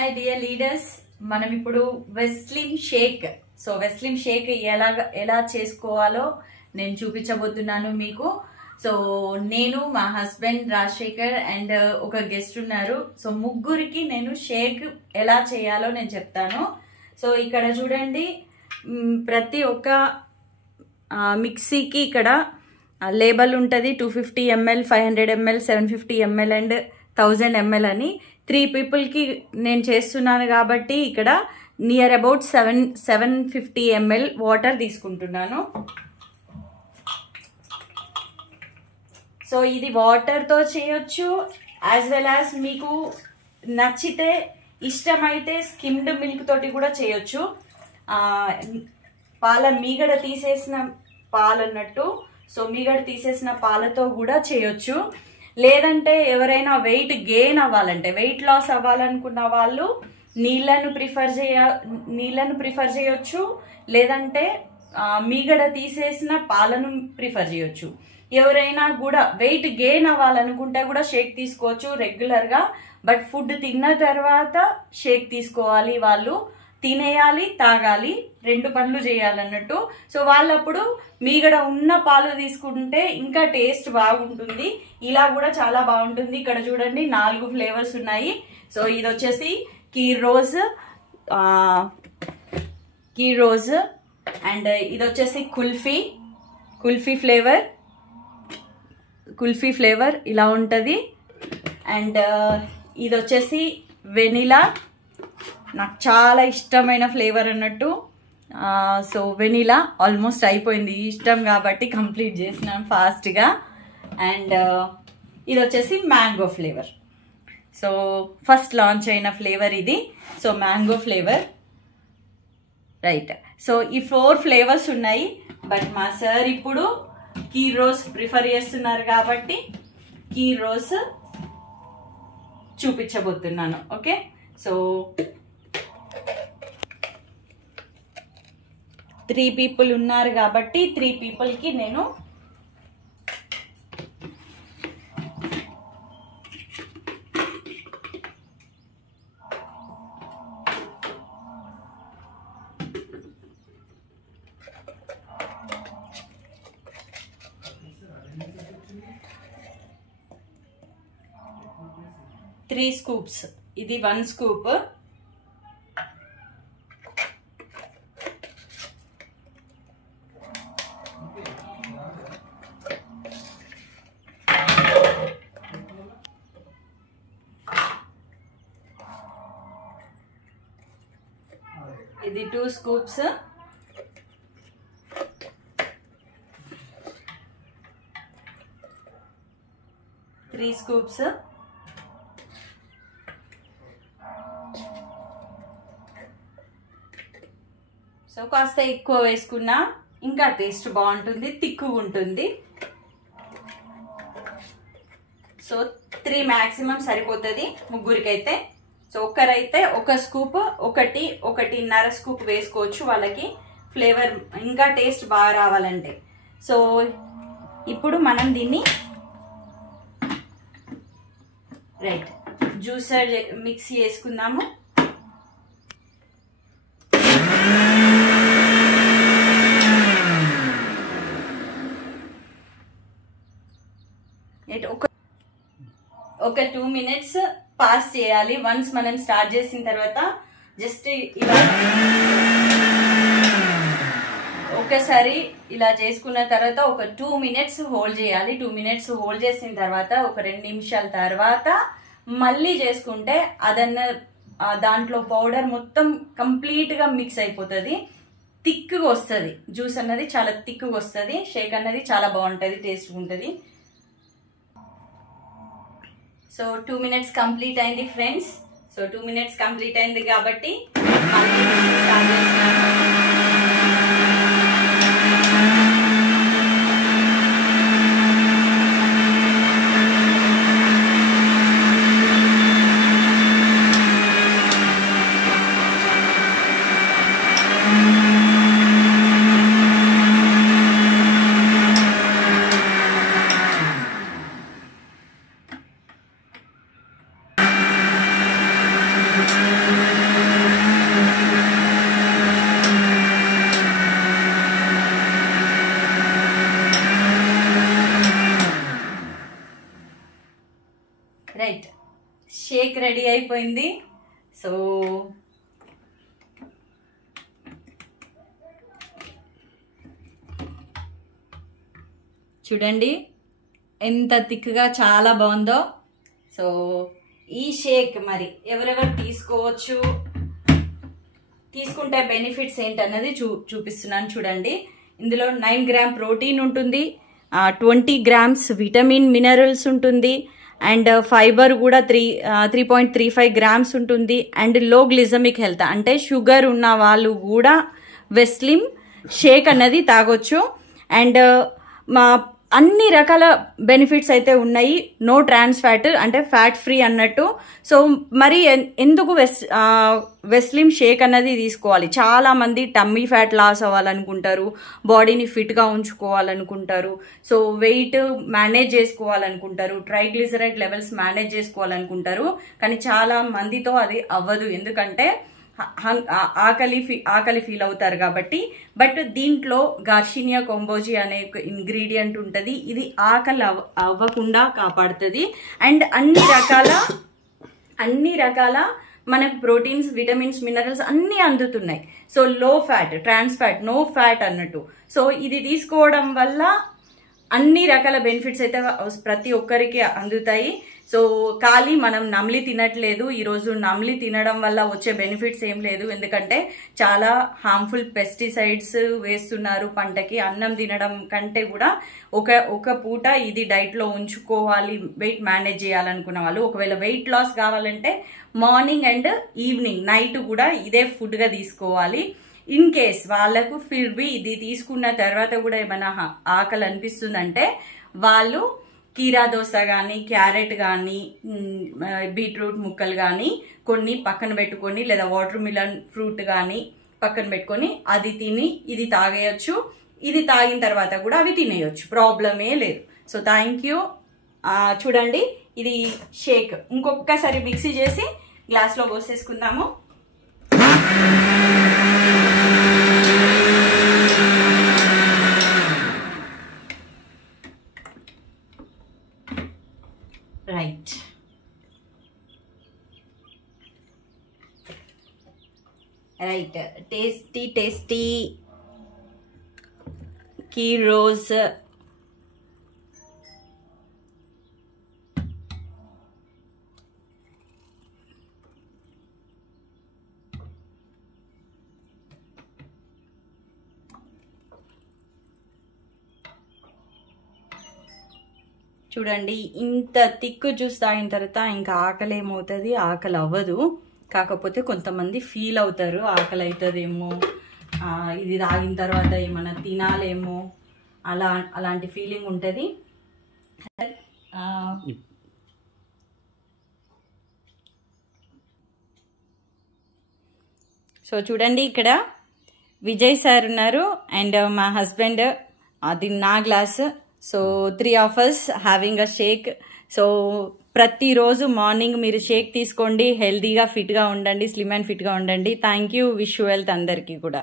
Hi dear leaders, మనం ఇప్పుడు వెస్లిమ్ Sheikh. So వెస్లిమ్ Sheikh ఎలా చేసుకోవాలో నేను చూపించబోతున్నాను మీకు. సో నేను, మా హస్బెండ్ రాజశేఖర్ అండ్ ఒక గెస్ట్ ఉన్నారు. సో ముగ్గురికి నేను షేక్ ఎలా చేయాలో నేను చెప్తాను. సో ఇక్కడ చూడండి, ప్రతి ఒక్క మిక్సీకి ఇక్కడ లేబల్ ఉంటుంది. 250 ml, 500 ml, 750 ml and 1000 ml అని. 3 పీపుల్కి నేను చేస్తున్నాను కాబట్టి ఇక్కడ నియర్ అబౌట్ 750 ml వాటర్ తీసుకుంటున్నాను. సో ఇది వాటర్తో చేయొచ్చు, యాజ్ వెల్ యాజ్ మీకు నచ్చితే ఇష్టమైతే స్కిమ్డ్ మిల్క్ తోటి కూడా చేయొచ్చు. పాల మీగడ తీసేసిన పాలు అన్నట్టు, సో మీగడ తీసేసిన పాలతో కూడా చేయొచ్చు. లేదంటే ఎవరైనా వెయిట్ గెయిన్ అవ్వాలంటే, వెయిట్ లాస్ అవ్వాలనుకున్న వాళ్ళు నీళ్ళను ప్రిఫర్ చేయొచ్చు. లేదంటే మీగడ తీసేసిన పాలను ప్రిఫర్ చేయొచ్చు. ఎవరైనా కూడా వెయిట్ గెయిన్ అవ్వాలనుకుంటే కూడా షేక్ తీసుకోవచ్చు రెగ్యులర్గా. బట్ ఫుడ్ తిన్న తర్వాత షేక్ తీసుకోవాలి, వాళ్ళు తినేయాలి, తాగాలి, 2 పనులు చేయాలన్నట్టు. సో వాళ్ళప్పుడు మీగడ ఉన్న పాలు తీసుకుంటే ఇంకా టేస్ట్ బాగుంటుంది. ఇలా కూడా చాలా బాగుంటుంది. ఇక్కడ చూడండి 4 ఫ్లేవర్స్ ఉన్నాయి. సో ఇది వచ్చేసి కీర్ రోజ్ అండ్ ఇది వచ్చేసి కుల్ఫీ ఫ్లేవర్ ఇలా ఉంటుంది. అండ్ ఇది వచ్చేసి వెనిలా, నాకు చాలా ఇష్టమైన ఫ్లేవర్ అన్నట్టు. సో వెనిలా ఆల్మోస్ట్ అయిపోయింది, ఇష్టం కాబట్టి కంప్లీట్ చేసినాం ఫాస్ట్గా. అండ్ ఇది వచ్చేసి mango flavour. So first launch అయిన ఫ్లేవర్ ఇది. So mango flavour, right. So ఈ 4 ఫ్లేవర్స్ ఉన్నాయి. బట్ మా సార్ ఇప్పుడు కీర్ రోజ్ ప్రిఫర్ చేస్తున్నారు కాబట్టి కీర్ రోజ్ చూపించబోతున్నాను. ఓకే, సో 3 పీపుల్ ఉన్నారు కాబట్టి 3 పీపుల్కి నేను త్రీ స్కూప్స్, ఇది 1 స్కూప్. ఇది 2 స్కూప్స్. Three scoops. సో కాస్త ఎక్కువ వేసుకున్నా ఇంకా టేస్ట్ బాగుంటుంది, తిక్కుగా ఉంటుంది. సో 3 మ్యాక్సిమం సరిపోతుంది ముగ్గురికైతే. సో ఒక్కరైతే 1 స్కూప్, 1.5 స్కూప్ వేసుకోవచ్చు వాళ్ళకి ఫ్లేవర్ ఇంకా టేస్ట్ బాగా రావాలంటే. సో ఇప్పుడు మనం దీన్ని రైట్ జ్యూసర్ మిక్సీ చేసుకుందాము. ఒక 2 minutes పాస్ చేయాలి. వన్స్ మనం స్టార్ట్ చేసిన తర్వాత జస్ట్ ఇలా ఒకసారి ఇలా చేసుకున్న తర్వాత ఒక 2 minutes హోల్డ్ చేయాలి. 2 minutes హోల్డ్ చేసిన తర్వాత ఒక 2 నిమిషాల తర్వాత మళ్ళీ చేసుకుంటే దాంట్లో పౌడర్ మొత్తం కంప్లీట్గా మిక్స్ అయిపోతుంది, థిక్గా వస్తుంది. జ్యూస్ అన్నది చాలా థిక్గా వస్తుంది, షేక్ అన్నది చాలా బాగుంటుంది, టేస్ట్గా ఉంటుంది. సో 2 minutes కంప్లీట్ అయింది ఫ్రెండ్స్. సో 2 minutes కంప్లీట్ అయింది కాబట్టి స్టార్ట్ చేస్తున్నాను. రైట్, షేక్ రెడీ అయిపోయింది. సో చూడండి ఎంత థిక్గా చాలా బాగుందో. సో ఈ షేక్ మరి ఎవరెవరు తీసుకోవచ్చు, తీసుకుంటే బెనిఫిట్స్ ఏంటన్నది చూపిస్తున్నాను చూడండి. ఇందులో 9 గ్రామ్ ప్రోటీన్ ఉంటుంది, 20 గ్రామ్స్ విటమిన్ మినరల్స్ ఉంటుంది, అండ్ ఫైబర్ కూడా 3.35 గ్రామ్స్ ఉంటుంది. అండ్ లో గ్లిజమిక్ హెల్త్ అంటే షుగర్ ఉన్న వాళ్ళు కూడా వెస్లిమ్ షేక్ అన్నది తాగొచ్చు. అండ్ అన్ని రకాల బెనిఫిట్స్ అయితే ఉన్నాయి. నో ట్రాన్స్ ఫ్యాట్ అంటే ఫ్యాట్ ఫ్రీ అన్నట్టు. సో మరి ఎందుకు వెస్లిమ్ షేక్ అన్నది తీసుకోవాలి? చాలా మంది టమ్మీ ఫ్యాట్ లాస్ అవ్వాలనుకుంటారు, బాడీని ఫిట్గా ఉంచుకోవాలనుకుంటారు, సో వెయిట్ మేనేజ్ చేసుకోవాలనుకుంటారు, ట్రైగ్లిజరైడ్ లెవెల్స్ మేనేజ్ చేసుకోవాలనుకుంటారు. కానీ చాలా మందితో అది అవ్వదు, ఎందుకంటే ఆకలి ఫీల్ అవుతారు కాబట్టి. బట్ దీంట్లో గార్షినియా కొంబోజీ అనే ఒక ఇంగ్రీడియంట్ ఉంటుంది, ఇది ఆకలి అవ్వకుండా కాపాడుతుంది. అండ్ అన్ని రకాల మనకు ప్రోటీన్స్, విటమిన్స్, మినరల్స్ అన్నీ అందుతున్నాయి. So low fat, trans fat, no fat అన్నట్టు. సో ఇది తీసుకోవడం వల్ల అన్ని రకాల బెనిఫిట్స్ అయితే ప్రతి ఒక్కరికి అందుతాయి. సో ఖాళీ మనం నమ్లి తినట్లేదు. ఈరోజు నమ్లి తినడం వల్ల వచ్చే బెనిఫిట్స్ ఏం లేదు, ఎందుకంటే చాలా హార్మ్ఫుల్ పెస్టిసైడ్స్ వేస్తున్నారు పంటకి. అన్నం తినడం కంటే కూడా ఒక పూట ఇది డైట్లో ఉంచుకోవాలి, వెయిట్ మేనేజ్ చేయాలనుకున్న వాళ్ళు. ఒకవేళ వెయిట్ లాస్ కావాలంటే మార్నింగ్ అండ్ ఈవినింగ్, నైట్ కూడా ఇదే ఫుడ్గా తీసుకోవాలి. ఇన్ కేస్ వాళ్ళకు ఫిర్బీ ఇది తీసుకున్న తర్వాత కూడా ఏమైనా ఆకలి అనిపిస్తుందంటే వాళ్ళు కీరా దోస కానీ, క్యారెట్ కానీ, బీట్రూట్ ముక్కలు కానీ కొన్ని పక్కన పెట్టుకొని, లేదా వాటర్ మిలన్ ఫ్రూట్ కానీ పక్కన పెట్టుకొని అది తిని ఇది తాగేయచ్చు. ఇది తాగిన తర్వాత కూడా అవి తినేయచ్చు, ప్రాబ్లమే లేదు. So thank you. చూడండి ఇది షేక్ ఇంకొకసారి మిక్సీ చేసి గ్లాస్లో పోసేసుకుందాము. రైట్, టేస్టీ కీ రోజ్ చూడండి. ఇంత తిక్కు జ్యూస్ తాగిన తర్వాత ఇంకా ఆకలి ఏమవుతుంది? ఆకలి అవ్వదు. కాకపోతే కొంతమంది ఫీల్ అవుతారు ఆకలి అవుతుందేమో, ఇది తాగిన తర్వాత ఏమన్నా తినాలేమో, అలాంటి ఫీలింగ్ ఉంటుంది. సో చూడండి ఇక్కడ విజయ్ సార్ ఉన్నారు అండ్ మా హస్బెండ్, అది నా glass. So 3 of us having a shake. So ప్రతిరోజు మార్నింగ్ మీరు షేక్ తీసుకోండి, హెల్దీగా ఫిట్గా ఉండండి, స్లిమ్ అండ్ ఫిట్గా ఉండండి. Thank you. Wish you wealth అందరికీ కూడా.